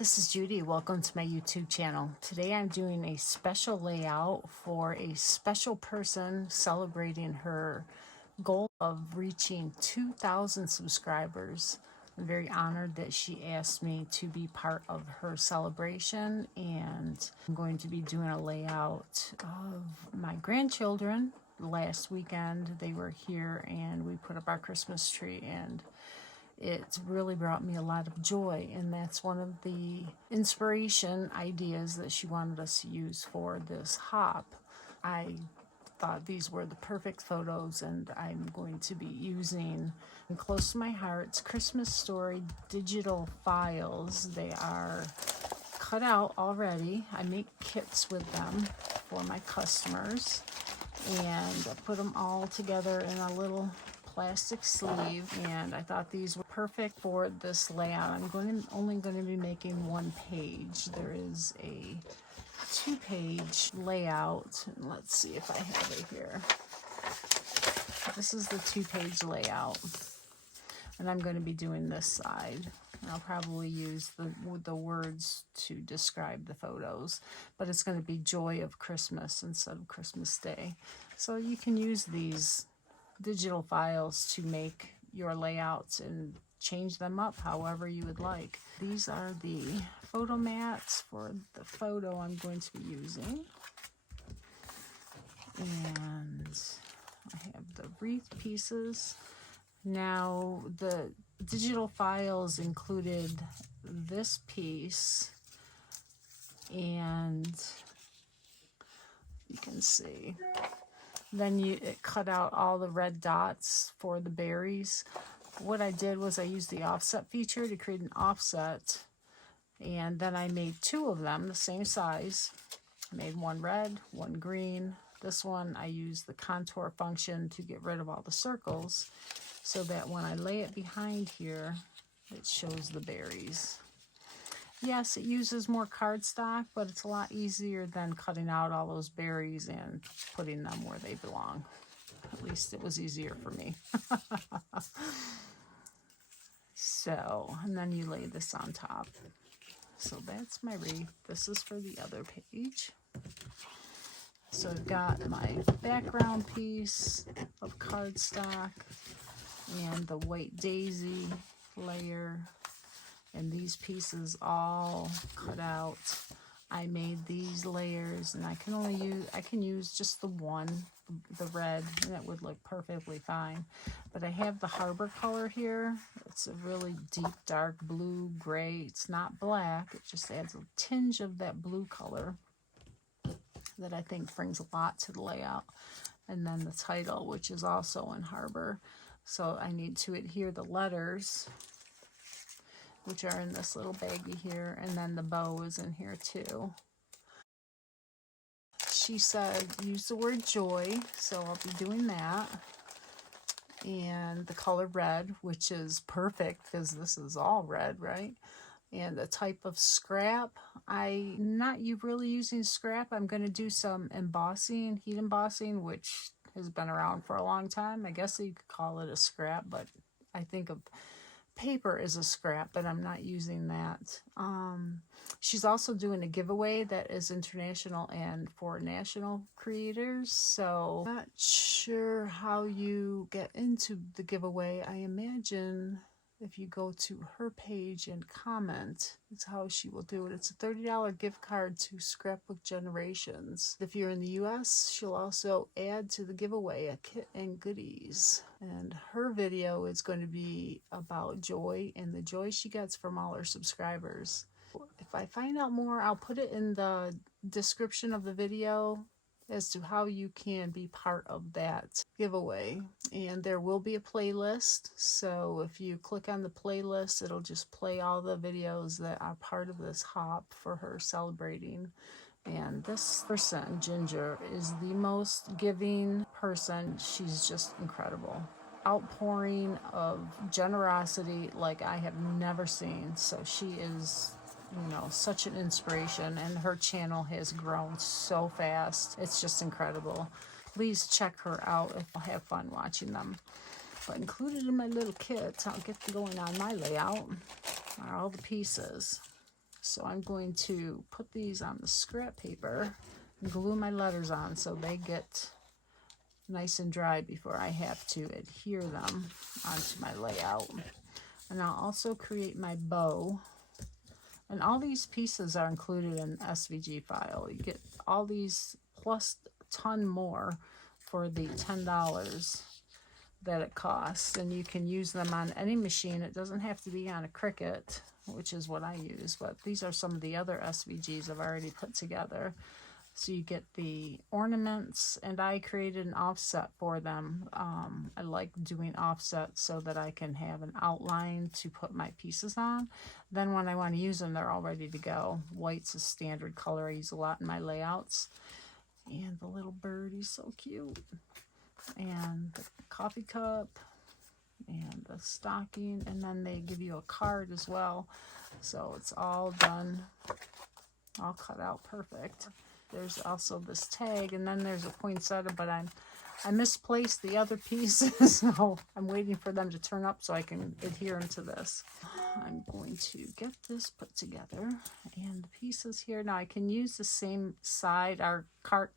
This is Judy. Welcome to my YouTube channel. Today I'm doing a special layout for a special person celebrating her goal of reaching 2,000 subscribers. I'm very honored that she asked me to be part of her celebration, and I'm going to be doing a layout of my grandchildren. Last weekend they were here and we put up our Christmas tree, and it's really brought me a lot of joy, and that's one of the inspiration ideas that she wanted us to use for this hop. I thought these were the perfect photos, and I'm going to be using, close to my heart, it's Christmas Story digital files. They are cut out already. I make kits with them for my customers, and I put them all together in a little plastic sleeve, and I thought these were perfect for this layout. I'm only going to be making one page. There is a 2-page layout, and let's see if I have it here. This is the 2-page layout, and I'm going to be doing this side. I'll probably use the words to describe the photos, but it's going to be Joy of Christmas instead of Christmas Day. So you can use these digital files to make your layouts and change them up however you would like. These are the photo mats for the photo I'm going to be using. And I have the wreath pieces. Now the digital files included this piece, and you can see then it cut out all the red dots for the berries. What I did was I used the offset feature to create an offset, and then I made 2 of them the same size. I made one red, one green. This one I used the contour function to get rid of all the circles, so that when I lay it behind here, it shows the berries. Yes, it uses more cardstock, but it's a lot easier than cutting out all those berries and putting them where they belong. At least it was easier for me. So, and then you lay this on top. So that's my wreath. This is for the other page. So I've got my background piece of cardstock and the white daisy layer, and these pieces all cut out. I made these layers, and I can use just the one, the red, and that would look perfectly fine. But I have the Harbor color here. It's a really deep dark blue gray. It's not black, it just adds a tinge of that blue color that I think brings a lot to the layout. And then the title, which is also in Harbor. So I need to adhere the letters, which are in this little baggie here, and then the bow is in here too. She said use the word joy, so I'll be doing that. And the color red, which is perfect because this is all red, right? And the type of scrap, I'm not really using scrap. I'm going to do some embossing, heat embossing, which has been around for a long time. I guess you could call it a scrap, but I think of paper is a scrap, but I'm not using that. She's also doing a giveaway that is international and for national creators, so not sure how you get into the giveaway. I imagine if you go to her page and comment, it's how she will do it. It's a $30 gift card to Scrapbook Generations. If you're in the US, she'll also add to the giveaway a kit and goodies. And her video is going to be about joy and the joy she gets from all her subscribers. If I find out more, I'll put it in the description of the video as to how you can be part of that giveaway. And there will be a playlist, so if you click on the playlist, it'll just play all the videos that are part of this hop for her celebrating. And this person, Ginger, is the most giving person. She's just incredible. Outpouring of generosity like I have never seen. So she is, such an inspiration, and her channel has grown so fast. It's just incredible. Please check her out if you have fun watching them. But included in my little kit, I'll get going on my layout, are all the pieces. So I'm going to put these on the scrap paper and glue my letters on so they get nice and dry before I have to adhere them onto my layout. And I'll also create my bow. And all these pieces are included in SVG file. You get all these plus a ton more for the $10 that it costs. And you can use them on any machine. It doesn't have to be on a Cricut, which is what I use. But these are some of the other SVGs I've already put together. So you get the ornaments, and I created an offset for them. I like doing offsets so that I can have an outline to put my pieces on. Then when I want to use them, they're all ready to go. White's a standard color I use a lot in my layouts. And the little bird, he's so cute. And the coffee cup, and the stocking, and then they give you a card as well. So it's all done, all cut out perfect. There's also this tag, and then there's a poinsettia, but I misplaced the other pieces, so I'm waiting for them to turn up so I can adhere them to this. I'm going to get this put together, and the pieces here. Now I can use the same side, our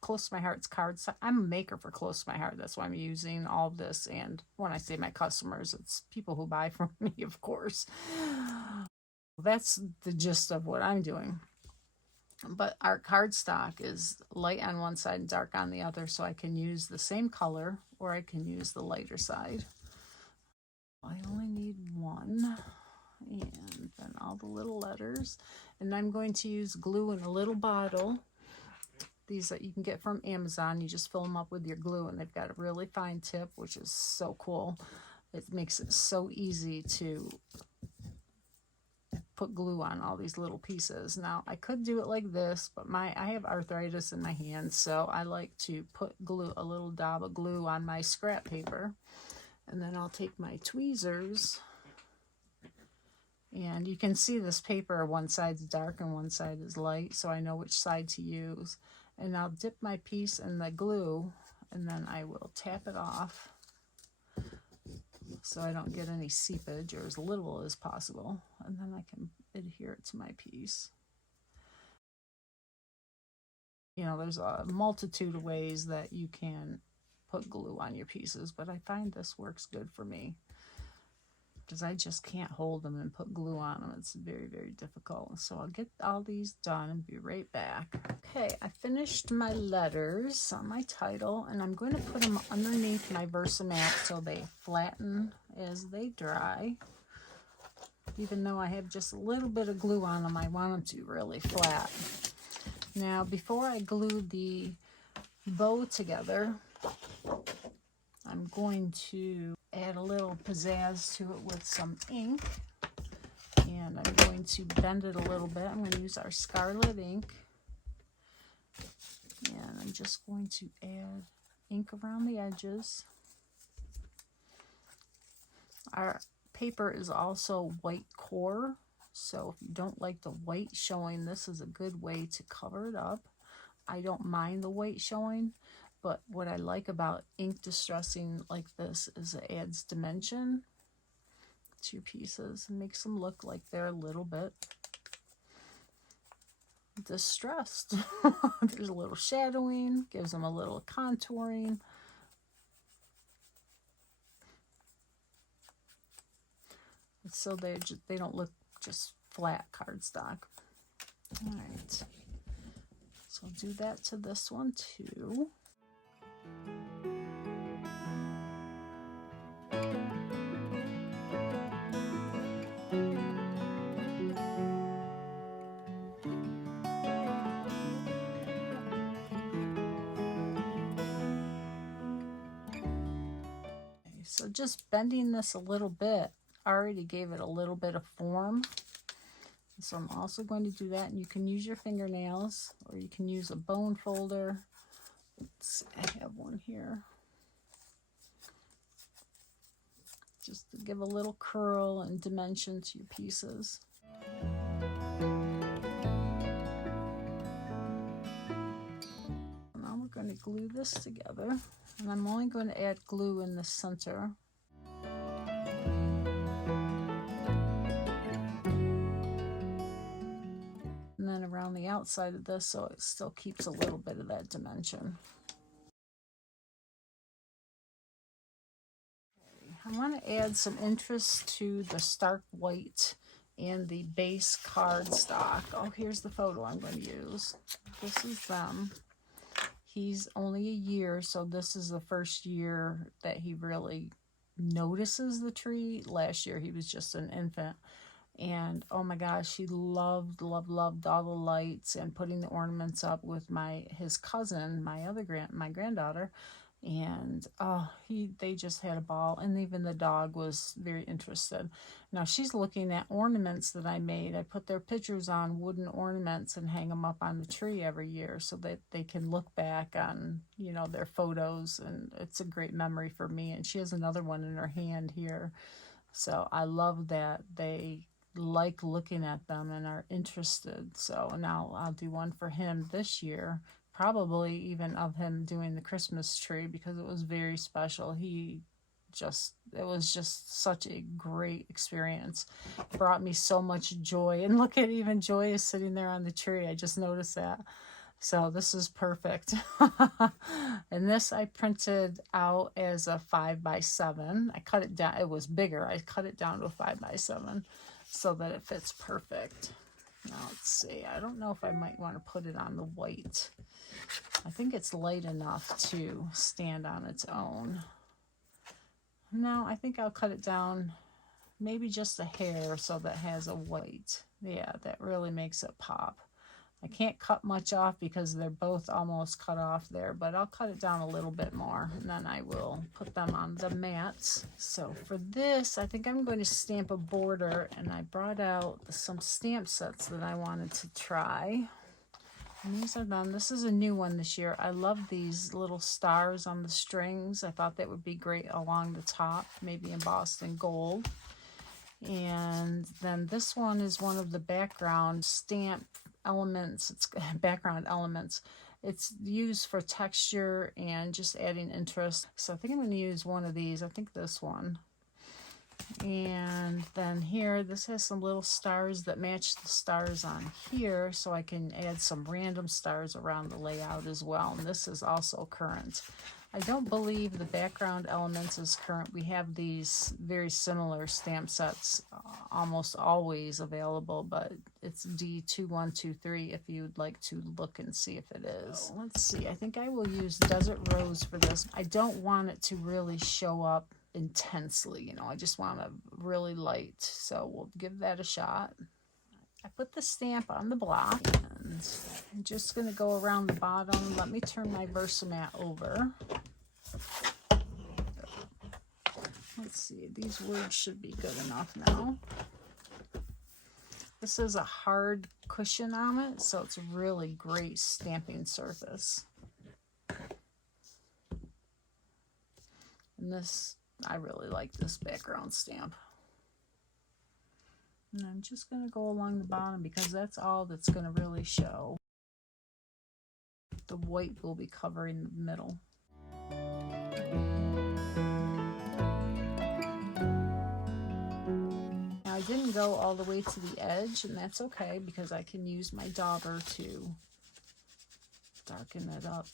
Close to My Heart's card side. I'm a maker for Close to My Heart. That's why I'm using all of this, and when I say my customers, it's people who buy from me, of course. That's the gist of what I'm doing. But our cardstock is light on one side and dark on the other, so I can use the same color or I can use the lighter side. I only need one, and then all the little letters. And I'm going to use glue in a little bottle. These that you can get from Amazon. You just fill them up with your glue, and they've got a really fine tip, which is so cool. It makes it so easy to put glue on all these little pieces. Now I could do it like this, but I have arthritis in my hands, so I like to put glue, a little dab of glue on my scrap paper, and then I'll take my tweezers, and you can see this paper, one side's dark and one side is light, so I know which side to use. And I'll dip my piece in the glue, and then I will tap it off so I don't get any seepage, or as little as possible, and then I can adhere it to my piece. You know, there's a multitude of ways that you can put glue on your pieces, but I find this works good for me because I just can't hold them and put glue on them. It's very, very difficult. So I'll get all these done and be right back. Okay, I finished my letters on my title, and I'm going to put them underneath my Versamat so they flatten as they dry. Even though I have just a little bit of glue on them, I want them to really flat. Now, before I glue the bow together, I'm going to add a little pizzazz to it with some ink, and I'm going to bend it a little bit. I'm going to use our Scarlet ink, and I'm just going to add ink around the edges. Our paper is also white core, so if you don't like the white showing, this is a good way to cover it up. I don't mind the white showing, but what I like about ink distressing like this is it adds dimension to your pieces and makes them look like they're a little bit distressed. There's a little shadowing, gives them a little contouring. So they don't look just flat cardstock. All right, so I'll do that to this one too. So just bending this a little bit already gave it a little bit of form. So I'm also going to do that, and you can use your fingernails or you can use a bone folder. I have one here. Just to give a little curl and dimension to your pieces. Now we're going to glue this together, and I'm only going to add glue in the center. outside of this, so it still keeps a little bit of that dimension. I want to add some interest to the stark white and the base cardstock. Oh, here's the photo I'm going to use. This is them. He's only a year, so this is the first year that he really notices the tree. Last year he was just an infant. And oh my gosh, he loved all the lights and putting the ornaments up with his cousin, my granddaughter. And oh, they just had a ball, and even the dog was very interested. Now she's looking at ornaments that I made. I put their pictures on wooden ornaments and hang them up on the tree every year so that they can look back on, you know, their photos, and it's a great memory for me. And she has another one in her hand here. So I love that they like looking at them and are interested. So now I'll do one for him this year, probably even of him doing the Christmas tree, because it was very special. It was just such a great experience. It brought me so much joy. And look at, even Joy is sitting there on the tree. I just noticed that. So this is perfect. And this I printed out as a 5x7. I cut it down. It was bigger. I cut it down to a 5x7 so that it fits perfect. Now let's see. I don't know if I might want to put it on the white. I think it's light enough to stand on its own. No, I think I'll cut it down maybe just a hair so that it has a white. Yeah, that really makes it pop. I can't cut much off because they're both almost cut off there, but I'll cut it down a little bit more, and then I will put them on the mats. So for this, I think I'm going to stamp a border, and I brought out some stamp sets that I wanted to try. And these are them. This is a new one this year. I love these little stars on the strings. I thought that would be great along the top, maybe embossed in gold. And then this one is one of the background stamp elements. It's background elements. It's used for texture and just adding interest. So I think I'm going to use one of these. I think this one. And then here, this has some little stars that match the stars on here, so I can add some random stars around the layout as well. And this is also current. I don't believe the background elements is current. We have these very similar stamp sets almost always available, but it's D2123 if you'd like to look and see if it is. So let's see. I think I will use Desert Rose for this. I don't want it to really show up intensely, you know. I just want it really light. So we'll give that a shot. I put the stamp on the block, and I'm just going to go around the bottom. Let me turn my Versamat over. Let's see, these words should be good enough now. This is a hard cushion on it, so it's a really great stamping surface. And this, I really like this background stamp. And I'm just going to go along the bottom because that's all that's going to really show. The white will be covering the middle. Now I didn't go all the way to the edge, and that's okay because I can use my dauber to darken it up.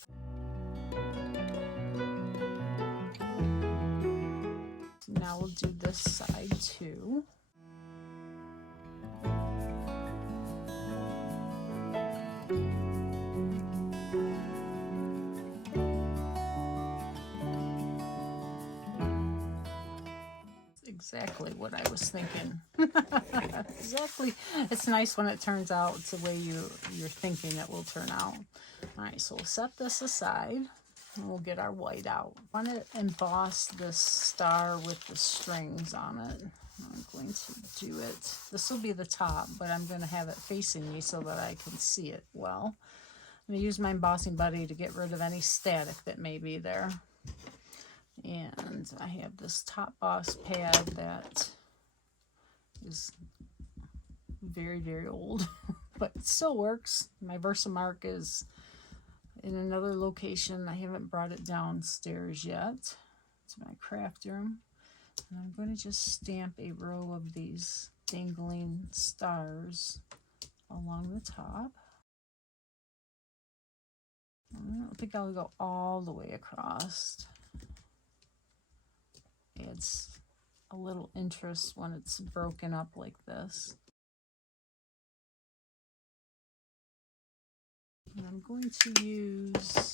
Now we'll do this side too. Exactly what I was thinking. Exactly. It's nice when it turns out it's the way you're thinking it will turn out. All right, so we'll set this aside and we'll get our white out. I want to emboss this star with the strings on it. I'm going to do it. This will be the top, but I'm going to have it facing me so that I can see it well. I'm going to use my embossing buddy to get rid of any static that may be there. And I have this top boss pad that is very, very old, but it still works. My Versamark is in another location. I haven't brought it downstairs yet. It's my craft room. And I'm going to just stamp a row of these dangling stars along the top. I don't think I'll go all the way across. Adds a little interest when it's broken up like this. And I'm going to use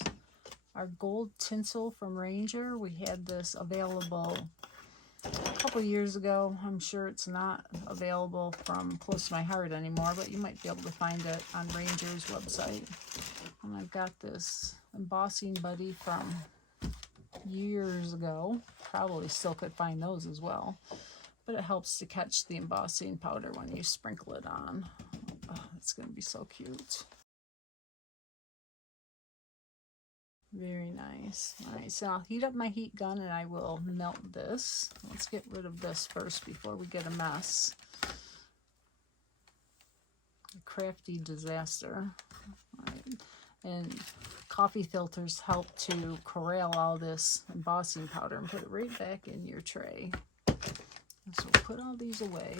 our gold tinsel from Ranger. We had this available a couple years ago. I'm sure it's not available from Close to My Heart anymore, but you might be able to find it on Ranger's website. And I've got this embossing buddy from years ago. Probably still could find those as well, but it helps to catch the embossing powder when you sprinkle it on. Oh, it's going to be so cute. Very nice. All right, so I'll heat up my heat gun and I will melt this. Let's get rid of this first before we get a mess. A crafty disaster. All right. And coffee filters help to corral all this embossing powder and put it right back in your tray. So put all these away.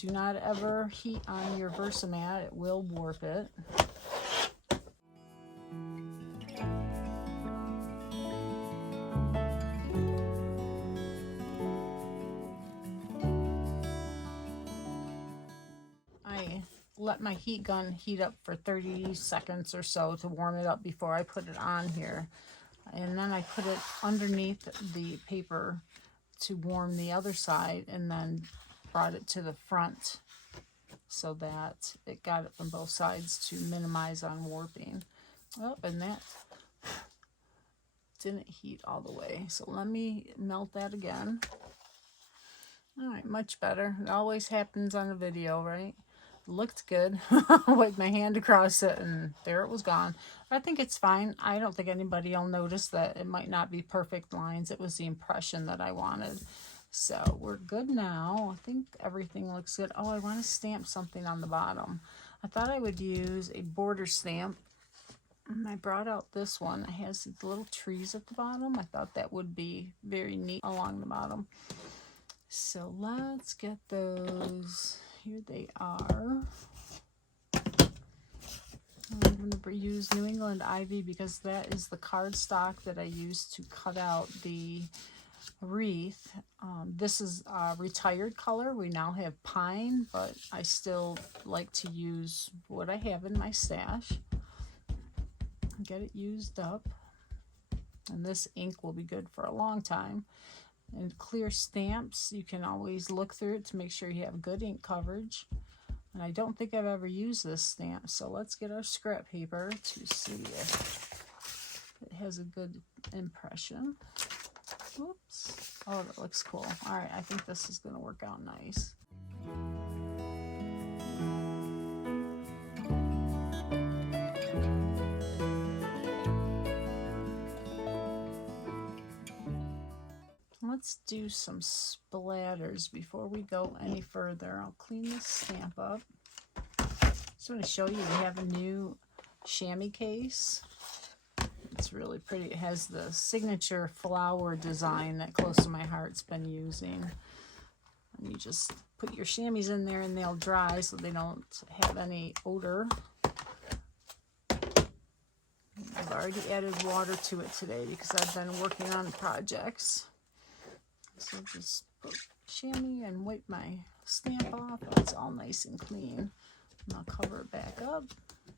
Do not ever heat on your Versamat, it will warp it. I let my heat gun heat up for 30 seconds or so to warm it up before I put it on here. And then I put it underneath the paper to warm the other side, and then brought it to the front so that it got it from both sides to minimize on warping. Oh, and that didn't heat all the way. So let me melt that again. All right, much better. It always happens on a video, right? Looked good. Wiped my hand across it and there it was gone. I think it's fine. I don't think anybody will notice that it might not be perfect lines. It was the impression that I wanted. So we're good now. I think everything looks good. Oh, I want to stamp something on the bottom. I thought I would use a border stamp. And I brought out this one. It has these little trees at the bottom. I thought that would be very neat along the bottom. So let's get those. Here they are. I'm going to use New England Ivy because that is the cardstock that I used to cut out the wreath. This is a retired color. We now have pine, but I still like to use what I have in my stash. Get it used up. And this ink will be good for a long time. And clear stamps, you can always look through it to make sure you have good ink coverage. And I don't think I've ever used this stamp, so let's get our scrap paper to see if it has a good impression. Whoops. Oh, that looks cool. All right, I think this is going to work out nice. Let's do some splatters before we go any further. I'll clean this stamp up. Just want to show you we have a new chamois case. It's really pretty. It has the signature flower design that Close to My Heart's been using. And you just put your chamois in there and they'll dry so they don't have any odor. I've already added water to it today because I've been working on projects. So just put chamois and wipe my stamp off. It's all nice and clean. And I'll cover it back up.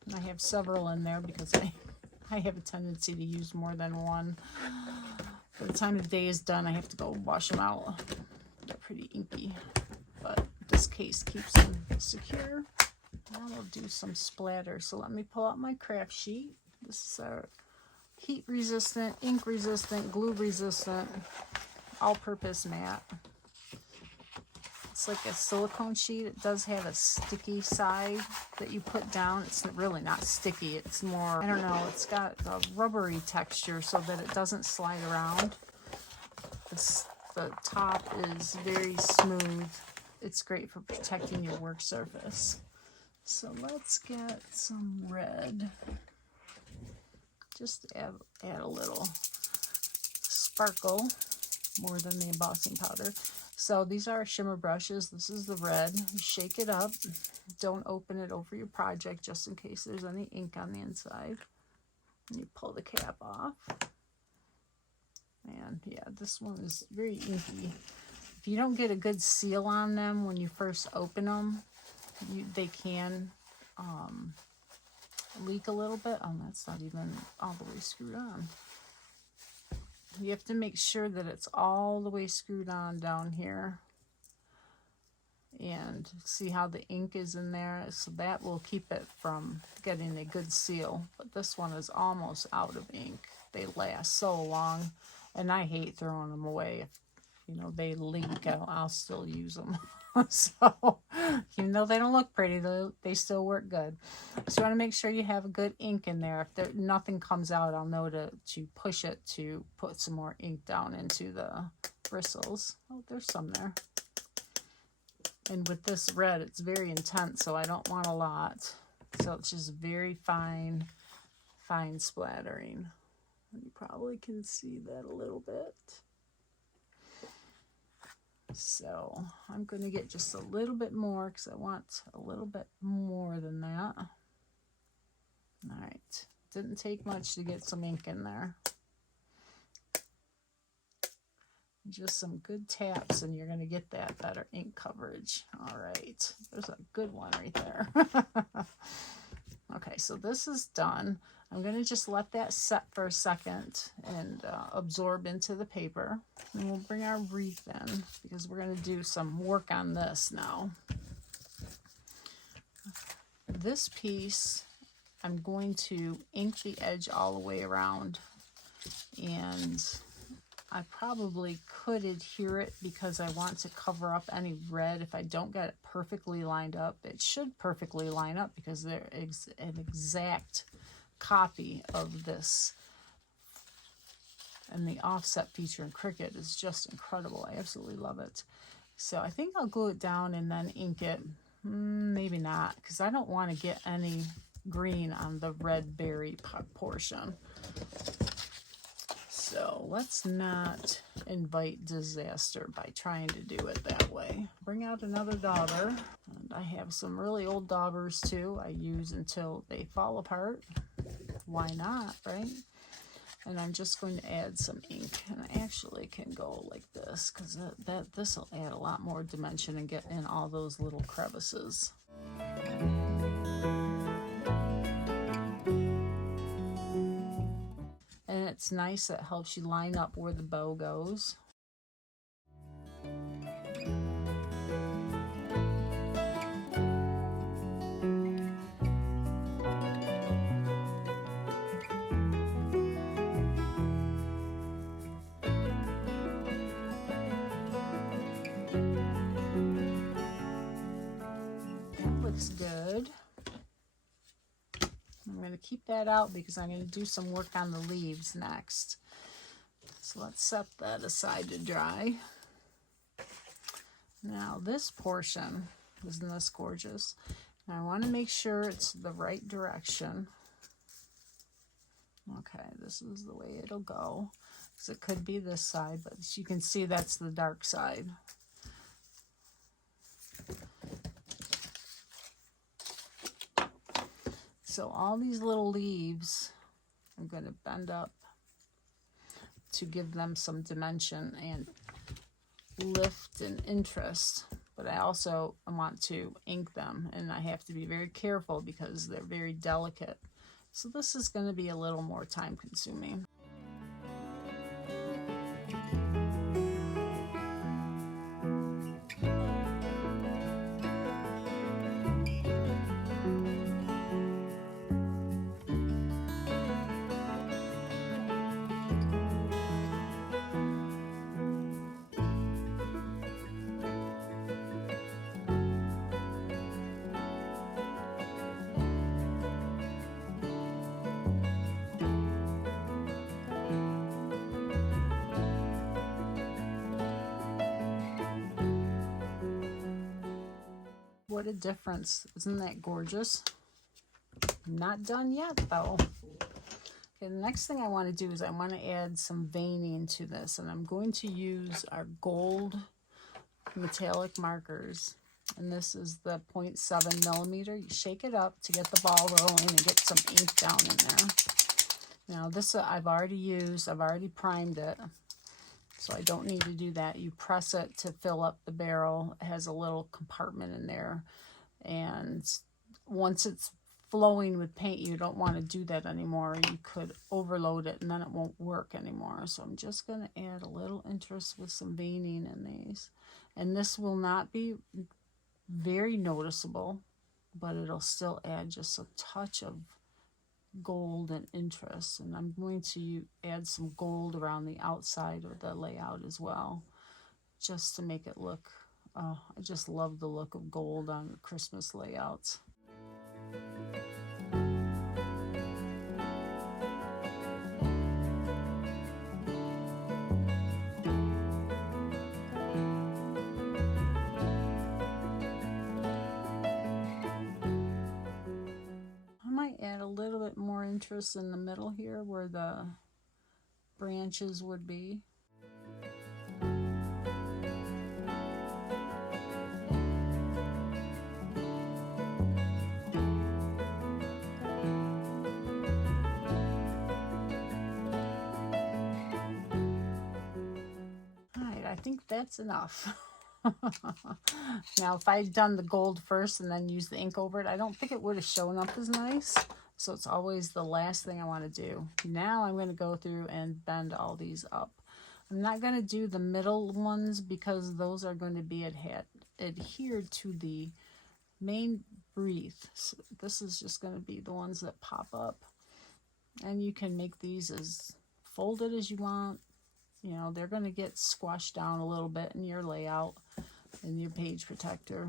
And I have several in there because I have a tendency to use more than one. By the time the day is done, I have to go wash them out. They're pretty inky. But this case keeps them secure. Now we'll do some splatter. So let me pull out my craft sheet. This is our heat resistant, ink resistant, glue resistant, all-purpose mat. It's like a silicone sheet. It does have a sticky side that you put down. It's really not sticky. It's more, I don't know, it's got a rubbery texture so that it doesn't slide around. The top is very smooth. It's great for protecting your work surface. So let's get some red. Just add a little sparkle, more than the embossing powder. So these are shimmer brushes. This is the red. You shake it up. Don't open it over your project just in case there's any ink on the inside. You pull the cap off. And yeah, this one is very inky. If you don't get a good seal on them when you first open them, they can leak a little bit. Oh, that's not even all the way screwed on. You have to make sure that it's all the way screwed on down here. And see how the ink is in there, so that will keep it from getting a good seal. But this one is almost out of ink. They last so long, and I hate throwing them away. If, you know, they leak, I'll still use them. So even though they don't look pretty, they still work good. So you want to make sure you have a good ink in there. If nothing comes out, I'll know to push it to put some more ink down into the bristles. Oh, there's some there. And with this red, it's very intense, so I don't want a lot. So it's just very fine, fine splattering. And you probably can see that a little bit. So I'm going to get just a little bit more because I want a little bit more than that. All right. Didn't take much to get some ink in there. Just some good taps and you're going to get that better ink coverage. All right, there's a good one right there. Okay, so this is done. I'm going to just let that set for a second and absorb into the paper. And we'll bring our wreath in because we're going to do some work on this now. This piece, I'm going to ink the edge all the way around, and I probably could adhere it because I want to cover up any red. If I don't get it perfectly lined up, it should perfectly line up because there is an exact copy of this. And the offset feature in Cricut is just incredible. I absolutely love it. So I think I'll glue it down and then ink it. Maybe not, because I don't want to get any green on the red berry portion. So let's not invite disaster by trying to do it that way. Bring out another dauber. And I have some really old daubers too. I use until they fall apart. Why not, right? And I'm just going to add some ink. And I actually can go like this because this will add a lot more dimension and get in all those little crevices. And it's nice, it helps you line up where the bow goes. That looks good. I'm going to keep that out because I'm going to do some work on the leaves next. So let's set that aside to dry. Now this portion, isn't this gorgeous? Now I want to make sure it's the right direction. Okay, this is the way it'll go. So it could be this side, but as you can see, that's the dark side. So all these little leaves, I'm going to bend up to give them some dimension and lift and interest. But I also want to ink them, and I have to be very careful because they're very delicate. So this is going to be a little more time consuming. What a difference. Isn't that gorgeous? Not done yet though. Okay, the next thing I want to do is I want to add some veining to this, and I'm going to use our gold metallic markers. And this is the 0.7 millimeter. You shake it up to get the ball rolling and get some ink down in there. Now this I've already used, I've already primed it, so I don't need to do that. You press it to fill up the barrel. It has a little compartment in there, and once it's flowing with paint, you don't want to do that anymore. You could overload it and then it won't work anymore. So I'm just going to add a little interest with some veining in these. And this will not be very noticeable, but it'll still add just a touch of gold and interest. And I'm going to add some gold around the outside of the layout as well, just to make it look, I just love the look of gold on Christmas layouts. Add a little bit more interest in the middle here where the branches would be. Alright, I think that's enough. Now, if I'd done the gold first and then used the ink over it, I don't think it would have shown up as nice. So it's always the last thing I want to do. Now I'm going to go through and bend all these up. I'm not going to do the middle ones because those are going to be adhered to the main wreath. So this is just going to be the ones that pop up. And you can make these as folded as you want. You know, they're going to get squashed down a little bit in your layout, in your page protector.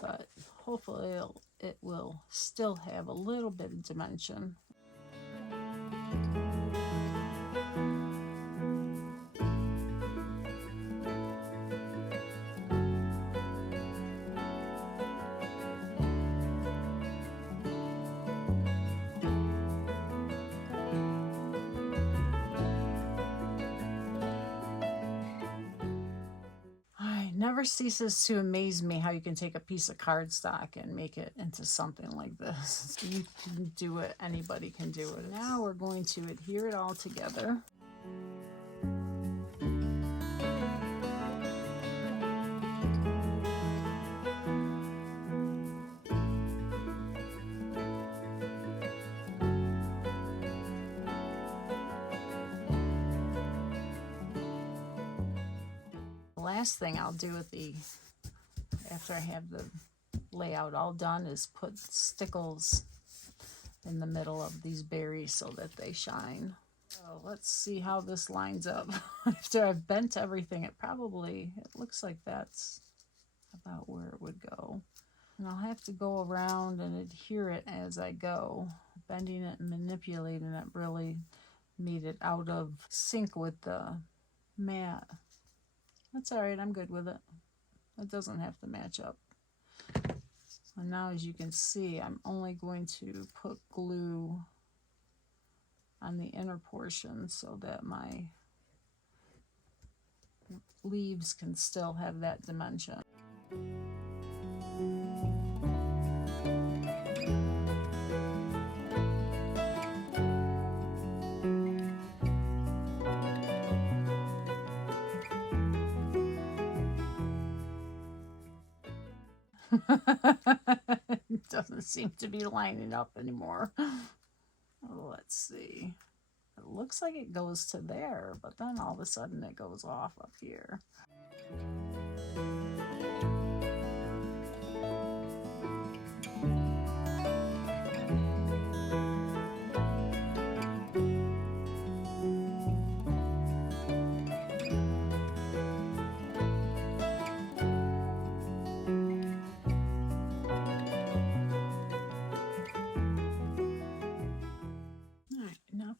But hopefully it will still have a little bit of dimension. Never ceases to amaze me how you can take a piece of cardstock and make it into something like this. You can do it, anybody can do it. Now we're going to adhere it all together. Last thing I'll do with after I have the layout all done is put stickles in the middle of these berries so that they shine. So let's see how this lines up. After I've bent everything, it looks like that's about where it would go. And I'll have to go around and adhere it as I go. Bending it and manipulating it really made it out of sync with the mat. That's all right, I'm good with it. It doesn't have to match up. And now, as you can see, I'm only going to put glue on the inner portion so that my leaves can still have that dimension. It doesn't seem to be lining up anymore. Let's see. It looks like it goes to there, but then all of a sudden it goes off up here.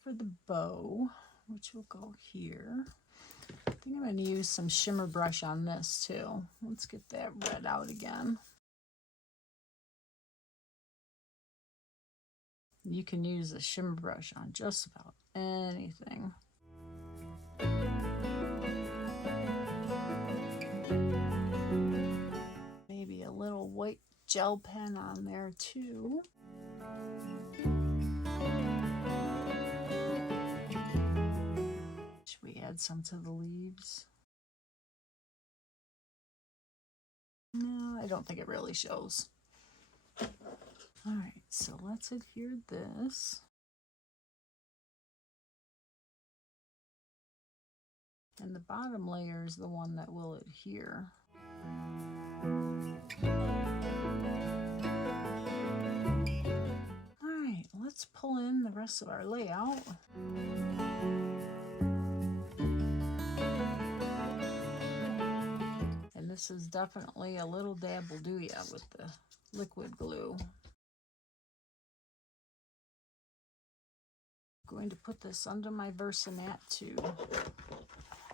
For the bow, which will go here, I think I'm going to use some shimmer brush on this too. Let's get that red out again. You can use a shimmer brush on just about anything. Maybe a little white gel pen on there too. add some to the leaves. No, I don't think it really shows. All right, so let's adhere this. And the bottom layer is the one that will adhere. All right, let's pull in the rest of our layout. And this is definitely a little dab will do ya with the liquid glue. I'm going to put this under my Versamat to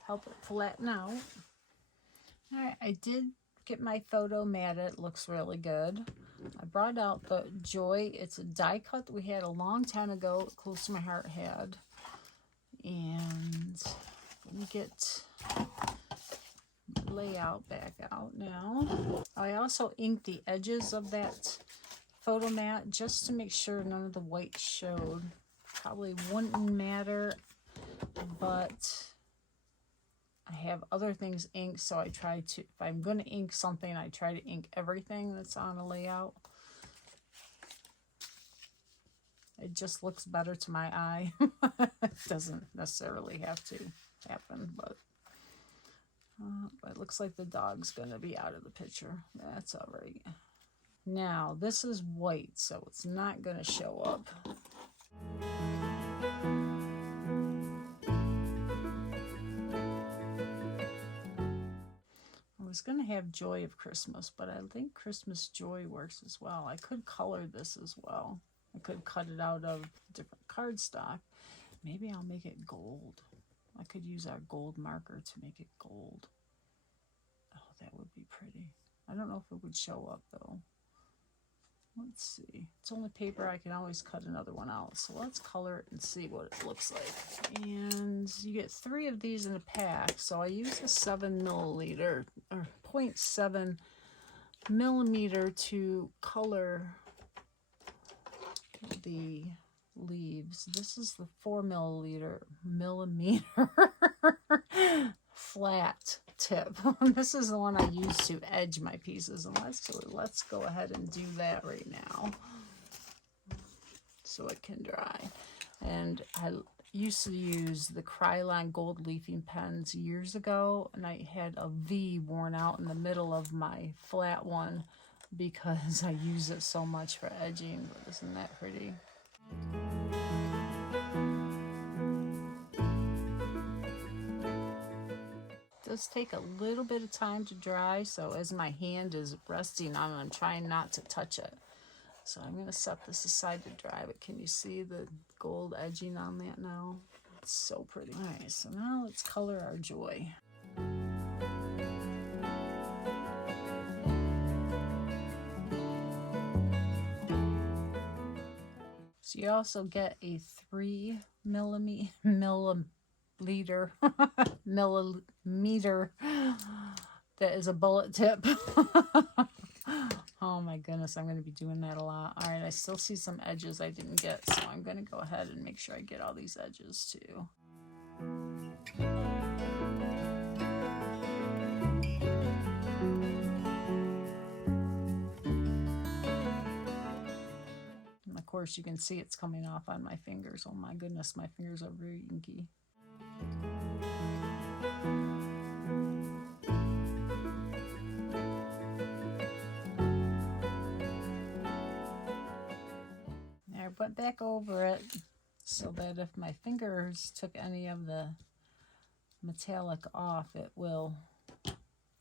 help it flatten out. All right, I did get my photo mat. It looks really good. I brought out the Joy. It's a die cut that we had a long time ago. Close to my heart had. And let me get my layout back out now. I also inked the edges of that photo mat just to make sure none of the white showed. Probably wouldn't matter, but I have other things inked, so I try to, if I'm going to ink something, I try to ink everything that's on a layout. It just looks better to my eye. It doesn't necessarily have to happen, but it looks like the dog's going to be out of the picture. That's all right. Now, this is white, so it's not going to show up. I was going to have Joy of Christmas, but I think Christmas Joy works as well. I could color this as well. I could cut it out of different cardstock. Maybe I'll make it gold. I could use our gold marker to make it gold. Oh, that would be pretty. I don't know if it would show up though. Let's see. It's only paper. I can always cut another one out. So let's color it and see what it looks like. And you get 3 of these in a pack. So I use a 7 milliliter or 0.7 millimeter to color the leaves. This is the 4 millimeter flat tip. This is the one I use to edge my pieces, and let's go ahead and do that right now so it can dry. And I used to use the Krylon gold leafing pens years ago, and I had a V worn out in the middle of my flat one because I use it so much for edging. But isn't that pretty? It does take a little bit of time to dry, so as my hand is resting on it, I'm trying not to touch it. So I'm going to set this aside to dry, but can you see the gold edging on that now? It's so pretty. All right, so now let's color our Joy. So you also get a 3 millimeter that is a bullet tip. Oh my goodness, I'm going to be doing that a lot. All right, I still see some edges I didn't get, so I'm going to go ahead and make sure I get all these edges too. And of course, you can see it's coming off on my fingers. Oh my goodness, my fingers are very inky. I went back over it so that if my fingers took any of the metallic off, it will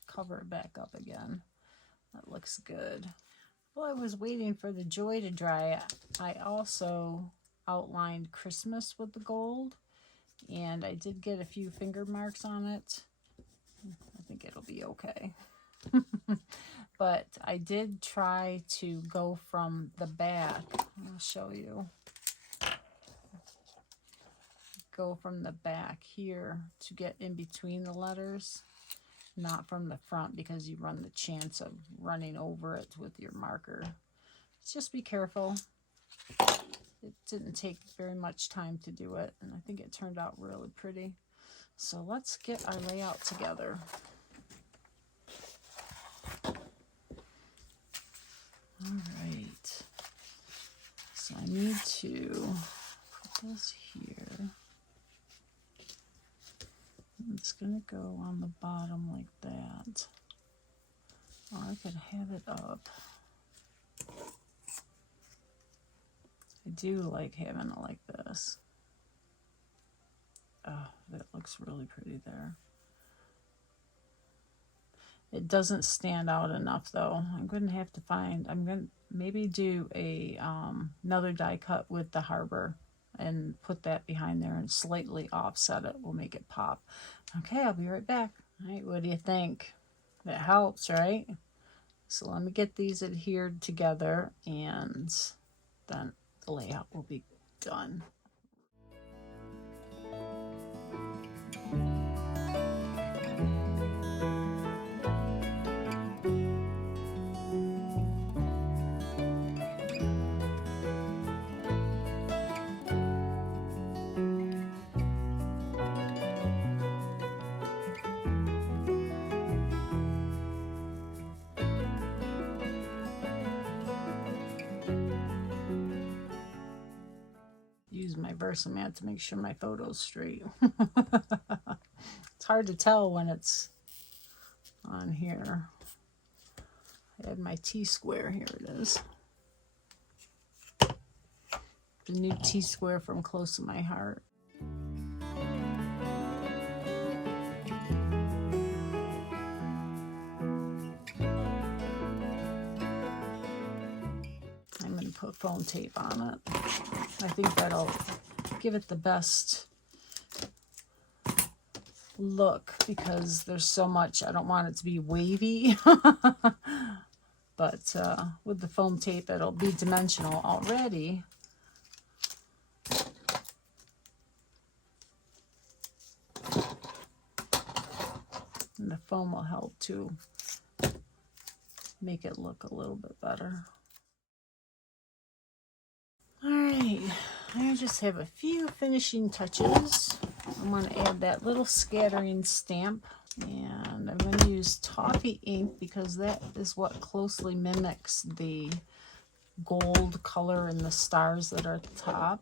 cover it back up again. That looks good. While I was waiting for the Joy to dry, I also outlined Christmas with the gold, and I did get a few finger marks on it. I think it'll be okay. But I did try to go from the back. I'll show you. Go from the back here to get in between the letters, not from the front, because you run the chance of running over it with your marker. Just be careful. It didn't take very much time to do it, and I think it turned out really pretty. So let's get our layout together. All right. So I need to put this here. It's going to go on the bottom like that. Or I could have it up. I do like having it like this. Oh, that looks really pretty there. It doesn't stand out enough though. I'm going to have to find, I'm going to maybe do a another die cut with the harbor and put that behind there and slightly offset it. Will make it pop. Okay, I'll be right back. All right, what do you think? That helps, right? So let me get these adhered together and then the layout will be done. Use my Versamat to make sure my photo's straight. It's hard to tell when it's on here. I had my T-square, here it is. The new T-square from Close to My Heart. I'm going to put foam tape on it. I think that'll give it the best look because there's so much. I don't want it to be wavy. But with the foam tape, it'll be dimensional already. And the foam will help to make it look a little bit better. All right, I just have a few finishing touches. I'm going to add that little scattering stamp, and I'm going to use toffee ink because that is what closely mimics the gold color and the stars that are at the top.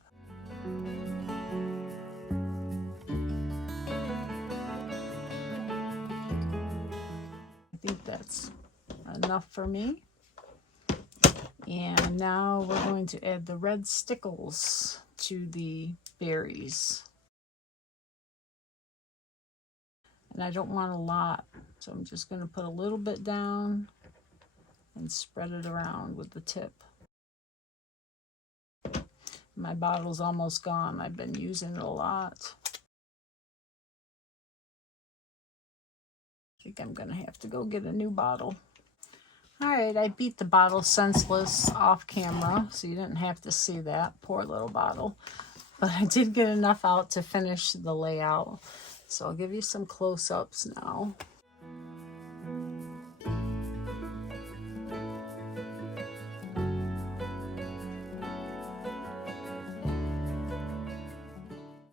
I think that's enough for me. And now we're going to add the red stickles to the berries. And I don't want a lot, so I'm just going to put a little bit down and spread it around with the tip. My bottle's almost gone. I've been using it a lot. I think I'm going to have to go get a new bottle. All right, I beat the bottle senseless off camera, so you didn't have to see that. Poor little bottle. But I did get enough out to finish the layout. So I'll give you some close-ups now.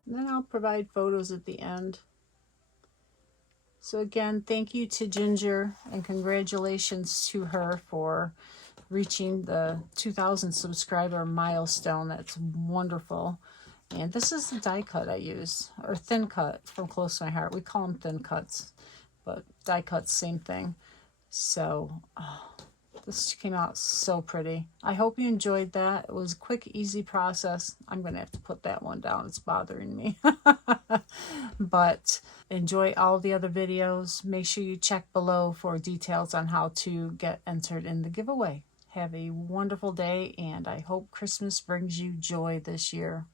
And then I'll provide photos at the end. So again, thank you to Ginger and congratulations to her for reaching the 2,000 subscriber milestone. That's wonderful. And this is the die cut I use, or thin cut from Close to My Heart. We call them thin cuts, but die cuts, same thing. So this came out so pretty. I hope you enjoyed that. It was a quick, easy process. I'm going to have to put that one down. It's bothering me. But enjoy all the other videos. Make sure you check below for details on how to get entered in the giveaway. Have a wonderful day, and I hope Christmas brings you joy this year.